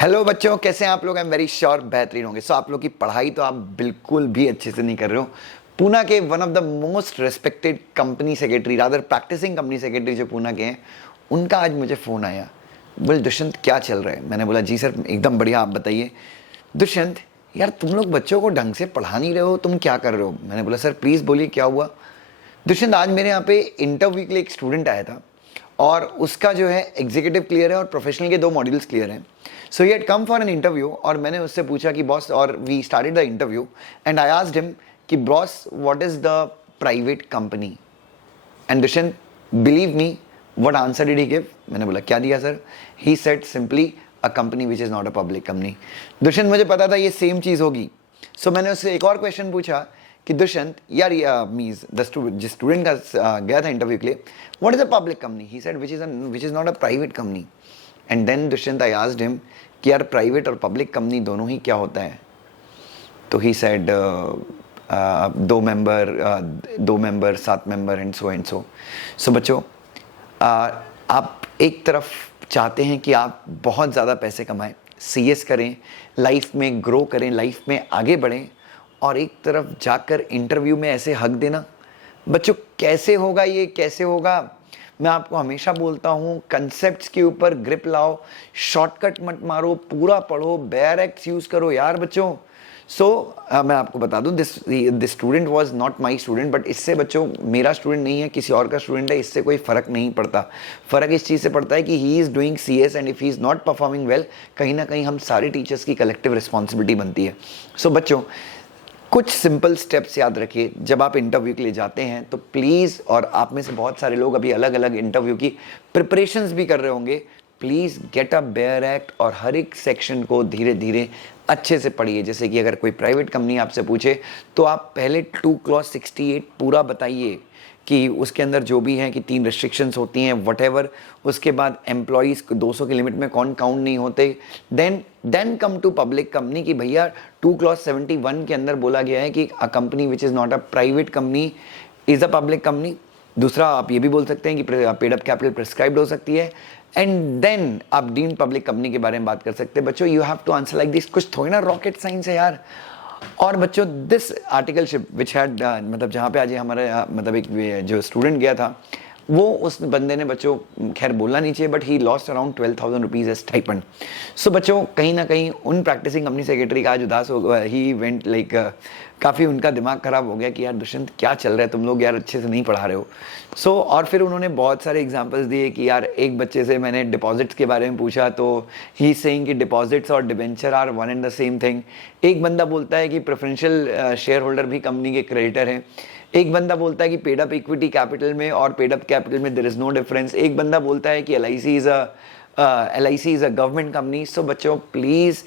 Hello बच्चों, कैसे हैं आप लोग? आई एम वेरी श्योर बेहतरीन होंगे। सो आप लोग की पढ़ाई तो आप बिल्कुल भी अच्छे से नहीं कर रहे हो। पूना के one of the most respected company secretary, rather practising company secretary जो पूना के हैं, उनका आज मुझे फ़ोन आया। बोले दुष्यंत क्या चल रहा है? मैंने बोला जी सर एकदम बढ़िया, आप बताइए। दुष्यंत यार तुम लोग बच्चों को ढंग से पढ़ा नहीं रहे हो, तुम क्या कर रहे हो? मैंने बोला सर प्लीज़ बोलिए क्या हुआ। दुष्यंत आज मेरे यहाँ पे इंटरव्यू के लिए एक स्टूडेंट आया था और उसका जो है एग्जीक्यूटिव क्लियर है और प्रोफेशनल के 2 मॉड्यूल्स क्लियर हैं। So he had come for an interview और मैंने उससे पूछा कि बॉस, और we started the interview and I asked him कि boss what is the private company? And Dushyant believe me, what answer did he give? मैंने बोला क्या दिया sir? He said simply a company which is not a public company. Dushyant मुझे पता था ये same चीज़ होगी। सो मैंने उससे एक और क्वेश्चन पूछा कि दुष्यंत यार मीन्स जिस स्टूडेंट का गया था इंटरव्यू के लिए, what is a public company? He said which is not a private company. And then Dushyant I asked him कि यार प्राइवेट और पब्लिक कंपनी दोनों ही क्या होता है? तो he said 2 member 7 member and so and so. So बच्चों, आप एक तरफ चाहते हैं कि आप बहुत ज़्यादा पैसे कमाएं, सीएस करें, लाइफ में ग्रो करें, लाइफ में आगे बढ़ें, और एक तरफ जाकर इंटरव्यू में ऐसे हक देना। बच्चों कैसे होगा ये, कैसे होगा? मैं आपको हमेशा बोलता हूँ कंसेप्ट्स के ऊपर ग्रिप लाओ, शॉर्टकट मत मारो, पूरा पढ़ो, बेयर एक्ट्स यूज़ करो यार बच्चों। मैं आपको बता दूं, this student was not my student, but इससे बच्चों मेरा स्टूडेंट नहीं है, किसी और का स्टूडेंट है, इससे कोई फ़र्क नहीं पड़ता। फ़र्क इस चीज़ से पड़ता है कि he is doing CS and if he is not performing well, कहीं ना कहीं हम सारे टीचर्स की कलेक्टिव रिस्पॉन्सिबिलिटी बनती है। सो बच्चों, कुछ सिंपल स्टेप्स याद रखिए जब आप इंटरव्यू के लिए जाते हैं तो प्लीज़, और आप में से बहुत सारे लोग अभी अलग अलग इंटरव्यू की प्रिपरेशंस भी कर रहे होंगे, please get a bare act और हर एक सेक्शन को धीरे धीरे अच्छे से पढ़िए। जैसे कि अगर कोई प्राइवेट कंपनी आपसे पूछे तो आप पहले 2 क्लॉज 68 पूरा बताइए कि उसके अंदर जो भी है कि 3 रिस्ट्रिक्शंस होती हैं वटेवर। उसके बाद एम्प्लॉयज़ 200 के लिमिट में कौन काउंट नहीं होते। Then come to public company कि भैया 2 क्लॉज 71 के अंदर बोला गया है कि अ company which is not a private company is a public company. दूसरा आप ये भी बोल सकते हैं कि पेड अप कैपिटल प्रिस्क्राइब्ड हो सकती है। एंड देन आप डीम्ड पब्लिक कंपनी के बारे में बात कर सकते हैं। बच्चों you have to answer like this. कुछ थोड़ी ना रॉकेट साइंस है यार। और बच्चों दिस आर्टिकलशिप विच हैड मतलब जहाँ पे आज हमारे मतलब एक जो स्टूडेंट गया था, वो उस बंदे ने बच्चों, खैर बोलना नहीं चाहिए, but he lost around 12,000 rupees as stipend. So बच्चों कहीं ना कहीं उन प्रैक्टिसिंग कंपनी सेक्रेटरी का आज उदास हो गया। ही वेंट लाइक काफ़ी उनका दिमाग ख़राब हो गया कि यार दुष्यंत क्या चल रहा है, तुम लोग यार अच्छे से नहीं पढ़ा रहे हो। और फिर उन्होंने बहुत सारे एग्जांपल्स दिए कि यार एक बच्चे से मैंने डिपॉजिट्स के बारे में पूछा तो ही सेइंग कि डिपॉजिट्स और debenture are one and the same thing. एक बंदा बोलता है कि प्रेफरेंशियल शेयर होल्डर भी कंपनी के क्रेडिटर हैं। एक बंदा बोलता है कि पेड अप इक्विटी कैपिटल में और पेड अप कैपिटल में देयर इज नो डिफरेंस। एक बंदा बोलता है कि LIC is a government company. So बच्चों प्लीज़,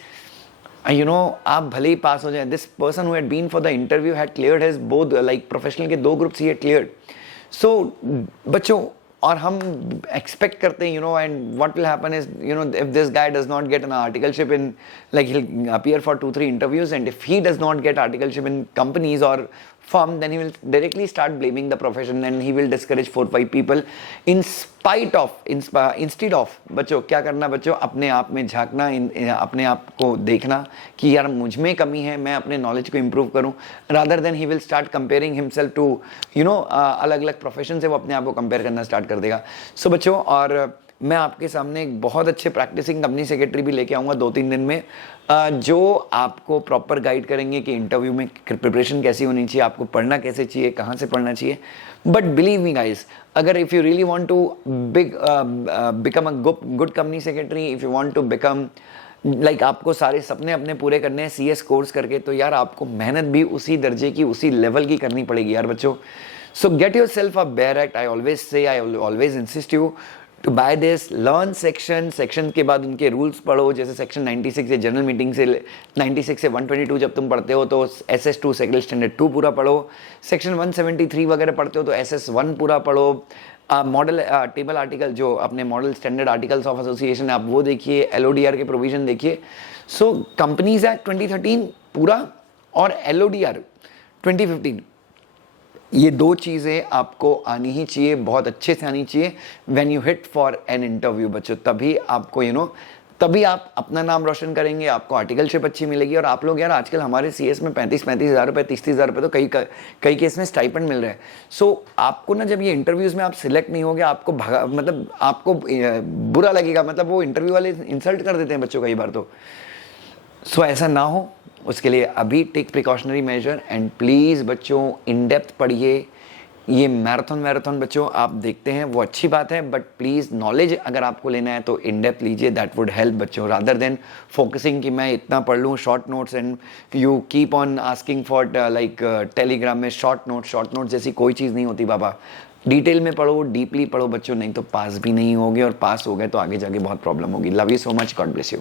आप भले ही पास हो जाए, this person who had been for the interview had cleared his both, like professional के 2 ग्रुप्स ही हैड क्लियर्ड। सो बच्चों, और हम एक्सपेक्ट करते हैं, and what will happen is, if this guy does not get N articleship in, like he'll appear for 2-3 interviews, and if he does not get articleship in companies or firm, then he will directly start blaming the profession and he will discourage 4-5 people instead of बच्चों क्या करना? बच्चों अपने आप में झांकना, अपने आप को देखना कि यार मुझ में कमी है, मैं अपने नॉलेज को इम्प्रूव करूं, rather than he will start comparing himself to अलग अलग प्रोफेशन से वो अपने आप को कंपेयर करना स्टार्ट कर देगा। सो बच्चों, और मैं आपके सामने एक बहुत अच्छे प्रैक्टिसिंग कंपनी सेक्रेटरी भी लेके आऊँगा 2-3 दिन में, जो आपको प्रॉपर गाइड करेंगे कि इंटरव्यू में प्रिपरेशन कैसी होनी चाहिए, आपको पढ़ना कैसे चाहिए, कहाँ से पढ़ना चाहिए। बट बिलीव मी गाइज, अगर if you really want to become a good company secretary, if you want to become like आपको सारे सपने अपने पूरे करने हैं सीएस कोर्स करके, तो यार आपको मेहनत भी उसी दर्जे की, उसी लेवल की करनी पड़ेगी यार बच्चों। So get yourself a bare act. I always insist you to buy this, learn section के बाद उनके रूल्स पढ़ो। जैसे सेक्शन 96 से जनरल मीटिंग से 96 से 122 जब तुम पढ़ते हो तो SS2 सेक्रेटरी स्टैंडर्ड 2 पूरा पढ़ो। सेक्शन 173 वगैरह पढ़ते हो तो SS1 पूरा पढ़ो। मॉडल टेबल आर्टिकल, जो अपने model standard articles of association आप वो देखिए, LODR के प्रोविजन देखिए। सो कंपनीज एक्ट 2013 पूरा और LODR 2015, ये 2 चीज़ें आपको आनी ही चाहिए, बहुत अच्छे से आनी चाहिए when you hit for an interview बच्चों। तभी आपको तभी आप अपना नाम रोशन करेंगे, आपको आर्टिकलशिप अच्छी मिलेगी। और आप लोग यार आजकल हमारे सीएस में 35-35 हज़ार रुपये, 30-30 हज़ार रुपये तो कई केस में स्टाइपेंड मिल रहा है। सो आपको ना जब ये इंटरव्यूज़ में आप सिलेक्ट नहीं होगे, आपको मतलब आपको बुरा लगेगा, मतलब वो इंटरव्यू वाले इंसल्ट कर देते हैं बच्चों कई बार तो। सो ऐसा ना हो उसके लिए अभी take precautionary measure, and please बच्चों इन डेप्थ पढ़िए। ये मैराथन बच्चों आप देखते हैं वो अच्छी बात है, बट प्लीज़ नॉलेज अगर आपको लेना है तो इन डेप्थ लीजिए, दैट वुड हेल्प बच्चों, रादर देन फोकसिंग कि मैं इतना पढ़ लूँ short notes, and you keep on asking for like Telegram में शॉर्ट नोट जैसी कोई चीज़ नहीं होती बाबा। डिटेल में पढ़ो, डीपली पढ़ो बच्चों, नहीं तो पास भी नहीं होगे, और पास हो गए तो आगे जाके बहुत प्रॉब्लम होगी। Love you so much, God bless you.